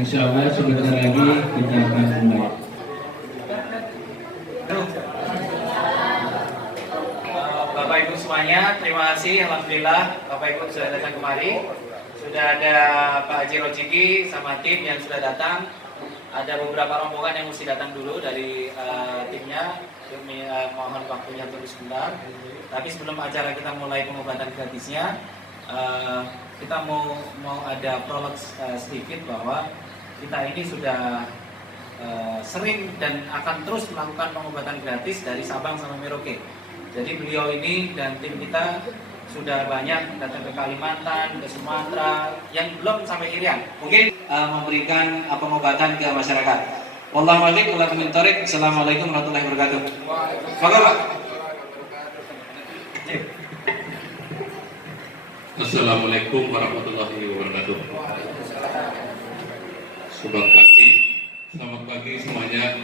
Insya Allah sebentar lagi kita akan mulai. Bapak Ibu semuanya, terima kasih. Alhamdulillah Bapak Ibu sudah datang kemari. Sudah ada Pak Haji Rojiki sama tim yang sudah datang. Ada beberapa rombongan yang mesti datang dulu dari timnya. Kami mohon waktunya tunggu sebentar. Tapi sebelum acara kita mulai pengobatan gratisnya, kita mau ada prolog sedikit bahwa kita ini sudah sering dan akan terus melakukan pengobatan gratis dari Sabang sampai Merauke. Jadi beliau ini dan tim kita sudah banyak datang ke Kalimantan, ke Sumatera, yang belum sampai Irian. Mungkin memberikan pengobatan ke masyarakat. Wallahu a'lam bishawab. Assalamualaikum warahmatullahi wabarakatuh. Maka Pak. Assalamualaikum warahmatullahi wabarakatuh. Selamat pagi semuanya.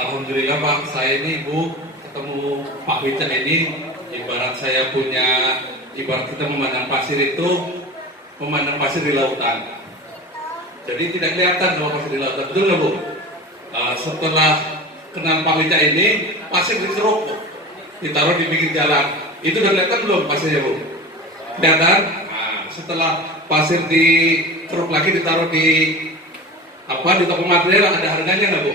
Alhamdulillah Pak, saya ini Bu ketemu Pak Wicak ini ibarat kita memandang pasir itu memandang pasir di lautan. Jadi tidak kelihatan kalau pasir di lautan, betul nggak Bu? Setelah kenal Pak Wicak ini, pasir diceruk, ditaruh di pinggir jalan. Itu udah kelihatan belum pasirnya Bu? Kelihatan? Nah, setelah pasir diceruk lagi ditaruh di toko material, ada harganya nggak Bu?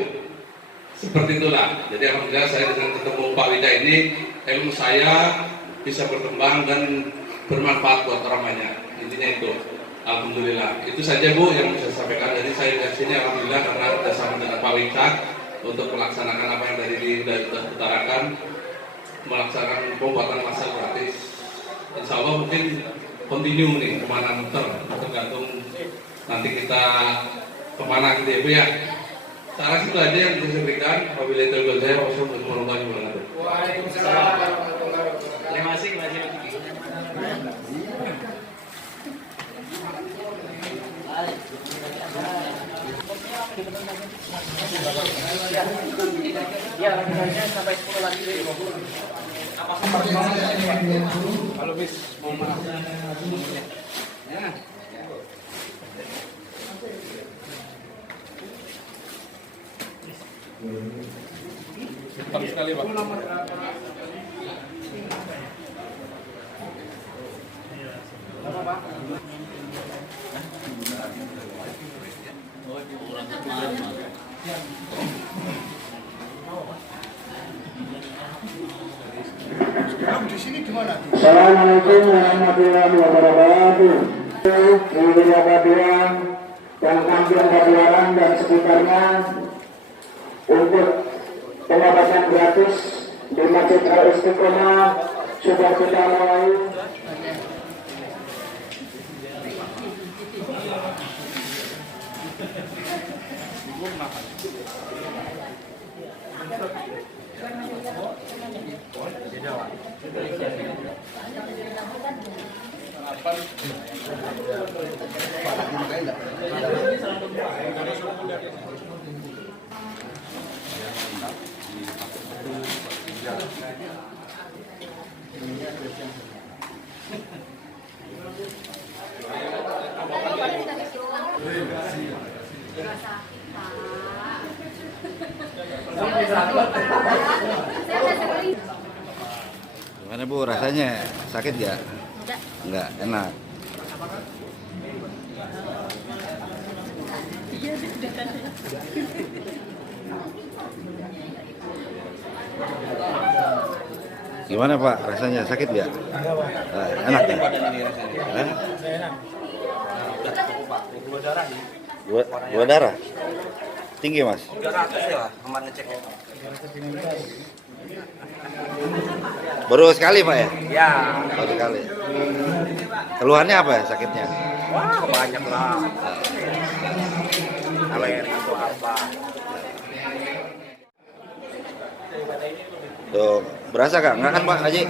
Seperti itulah. Jadi alhamdulillah saya dengan ketemu Pak Wicak ini, ilmu saya bisa berkembang dan bermanfaat buat orang banyak. Intinya itu. Alhamdulillah. Itu saja Bu yang bisa saya sampaikan. Jadi saya dari sini alhamdulillah karena bersama dengan Pak Wicak untuk melaksanakan apa yang dari utarakan, melaksanakan pembuatan masal gratis. Insya Allah mungkin continue nih kemana muter, tergantung nanti kita kemana gitu ya Bu ya. Sekarang itu aja yang bisa saya berikan. Wabillahi taufiq wal hidayah. Wassalamualaikum warahmatullahi wabarakatuh. Waalaikumsalam. Terima kasih Pak Haji Rojiki. Ya, sampai 10 lagi. Halo bis, mohon maaf. Ya. Cepat sekali Pak. Assalamualaikum warahmatullahi wabarakatuh. Wilayah Baduan dan Kampung Baduan dan sekitarnya untuk pengobatan gratis di Masjid Al-Istiqomah sudah kita mulai. Gimana Bu rasanya? Sakit nggak? Enggak, enak. Gimana Pak rasanya? Sakit nggak? Enak ya? Dua darah? Tinggi Mas? 300 ya, kemarin ngeceknya. Baru sekali Pak ya? Ya. Baru sekali. Keluhannya apa ya sakitnya? Wah, banyak lah. Alergi atau apa. Tuh, berasa Kak? Enggak kan Pak Haji?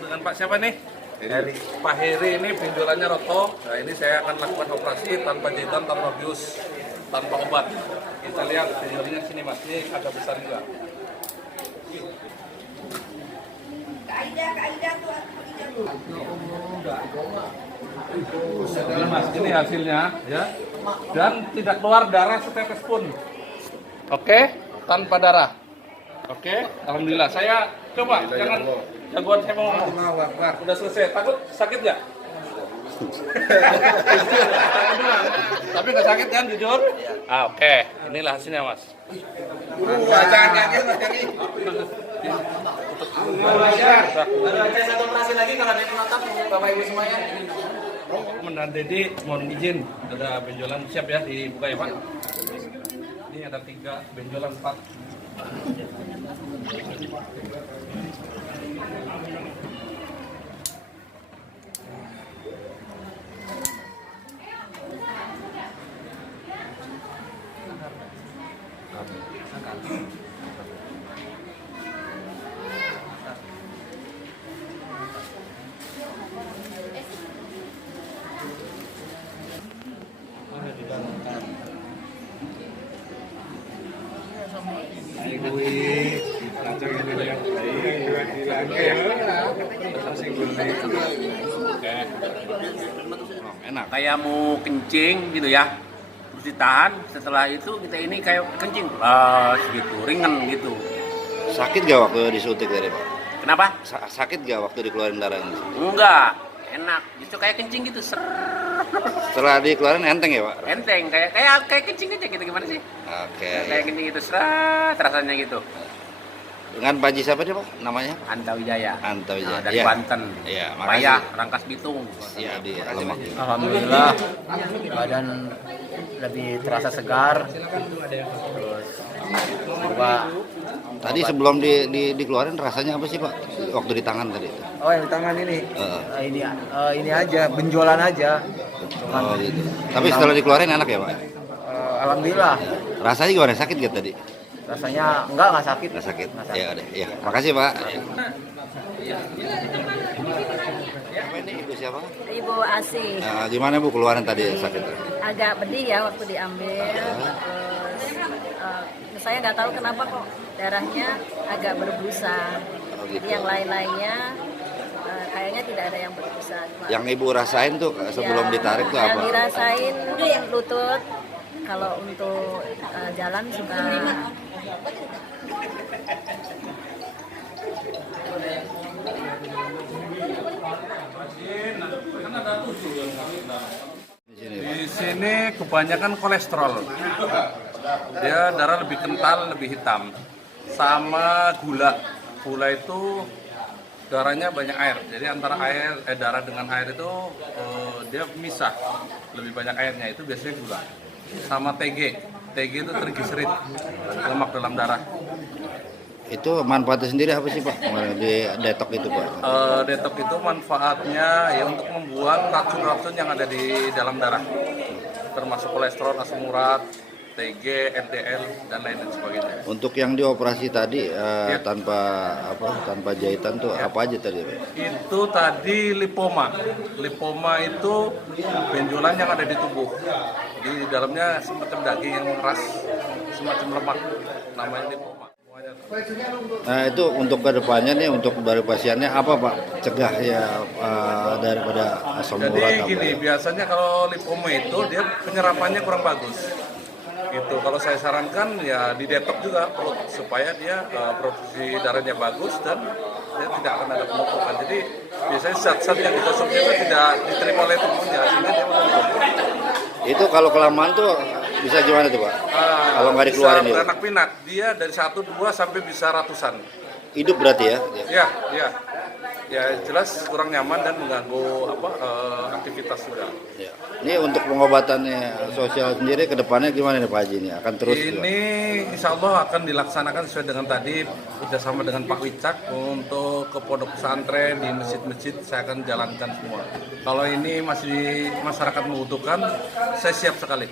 Dengan Pak siapa nih? Heri. Pak Heri ini benjolannya roto. Nah ini saya akan lakukan operasi tanpa jahitan, tanpa bius, tanpa obat. Kita lihat benjolnya sini Mas, ini agak besar juga. Ini Mas, ini hasilnya ya. Dan tidak keluar darah setetes pun. Oke, tanpa darah. Oke, alhamdulillah. Saya coba jangan jagoan saya mau ngomong. Udah selesai. Takut sakit nggak? Tapi nggak sakit kan jujur? Oke. Inilah hasilnya Mas. Baru aja satu operasi lagi kalau ada yang menonton Bapak Ibu semuanya. Komandan Dedi, mohon izin, ada benjolan siap ya dibuka ya Pak. Ini ada 3 benjolan 4. Enak. Kayak mau kencing gitu ya, terus ditahan, setelah itu kita ini kayak kencing gitu, ringan gitu. Sakit gak waktu disuntik tadi Pak? Kenapa? Sakit gak waktu dikeluarin darahnya? Enggak, enak, justru kayak kencing gitu, Setelah dikeluarin enteng ya Pak? enteng, kayak kencing aja gitu, gimana sih? Oke. Kayak kencing gitu, rasanya gitu. Dengan Pak Haji siapa dia Pak namanya? Anta Wijaya. Anta Wijaya. Nah, dari Iya. Banten. Iya, makasih. Payah, Rangkas Bitung. Iya di Lemak. Alhamdulillah badan lebih terasa segar. Terus semoga Tadi sebelum dikeluarin rasanya apa sih Pak? Waktu di tangan tadi itu? oh yang di tangan ini ini aja benjolan aja. Oh gitu. Tapi setelah dikeluarin enak ya Pak? Alhamdulillah Rasanya gimana? Sakit gak tadi? rasanya nggak sakit. Nggak sakit. Nggak sakit. Ya udah. Ya. Makasih Pak. Apa ini Ibu siapa? Ibu Asih. Nah, gimana Bu keluarin tadi sakit? Agak pedih ya waktu diambil. Saya nggak tahu kenapa kok darahnya agak berbusa. Oh, gitu. Jadi yang lain-lainnya kayaknya tidak ada yang berbusa. Yang Ibu rasain tuh sebelum ditarik tuh Yang apa? dirasain lutut. Kalau untuk jalan suka Di sini kebanyakan kolesterol. Dia darah lebih kental, lebih hitam. Sama gula. Gula itu darahnya banyak air. Jadi antara darah dengan air itu dia misah. Lebih banyak airnya itu biasanya gula. Sama TG. TG itu triglycerid, lemak dalam darah. Itu manfaatnya sendiri apa sih Pak? Kemarin di detok itu Pak? Detok itu manfaatnya ya untuk membuang racun-racun yang ada di dalam darah, termasuk kolesterol, asam urat, TG, LDL dan lain sebagainya. Untuk yang dioperasi tadi tanpa jahitan tuh apa aja tadi Pak? Itu tadi lipoma. Lipoma itu benjolan yang ada di tubuh. Di dalamnya semacam daging yang keras, semacam lemak, namanya lipoma. Nah itu untuk kedepannya nih untuk dari pasiennya apa Pak cegah ya daripada asam urat? Jadi gini, biasanya kalau lipoma itu dia penyerapannya kurang bagus. Gitu. Kalau saya sarankan ya di detok juga perut supaya dia produksi darahnya bagus dan dia tidak akan ada penumpukan. Jadi biasanya zat-zat yang dikonsumsi itu tidak diterima oleh tubuhnya sehingga dia menumpuk. Itu kalau kelamaan tuh bisa gimana tuh Pak? Kalau nggak dikeluarin bisa dia? beranak pinak, dia dari 1, 2 sampai bisa ratusan. Hidup berarti ya? Ya. Ya jelas kurang nyaman dan mengganggu aktivitas juga. Ya. Ini untuk pengobatannya sosial sendiri ke depannya gimana nih Pak Haji ini? Akan terus juga? Ini insya Allah akan dilaksanakan sesuai dengan tadi bekerjasama dengan Pak Wicak untuk ke pondok pesantren di masjid-masjid saya akan jalankan semua. Kalau ini masih masyarakat membutuhkan, saya siap sekali.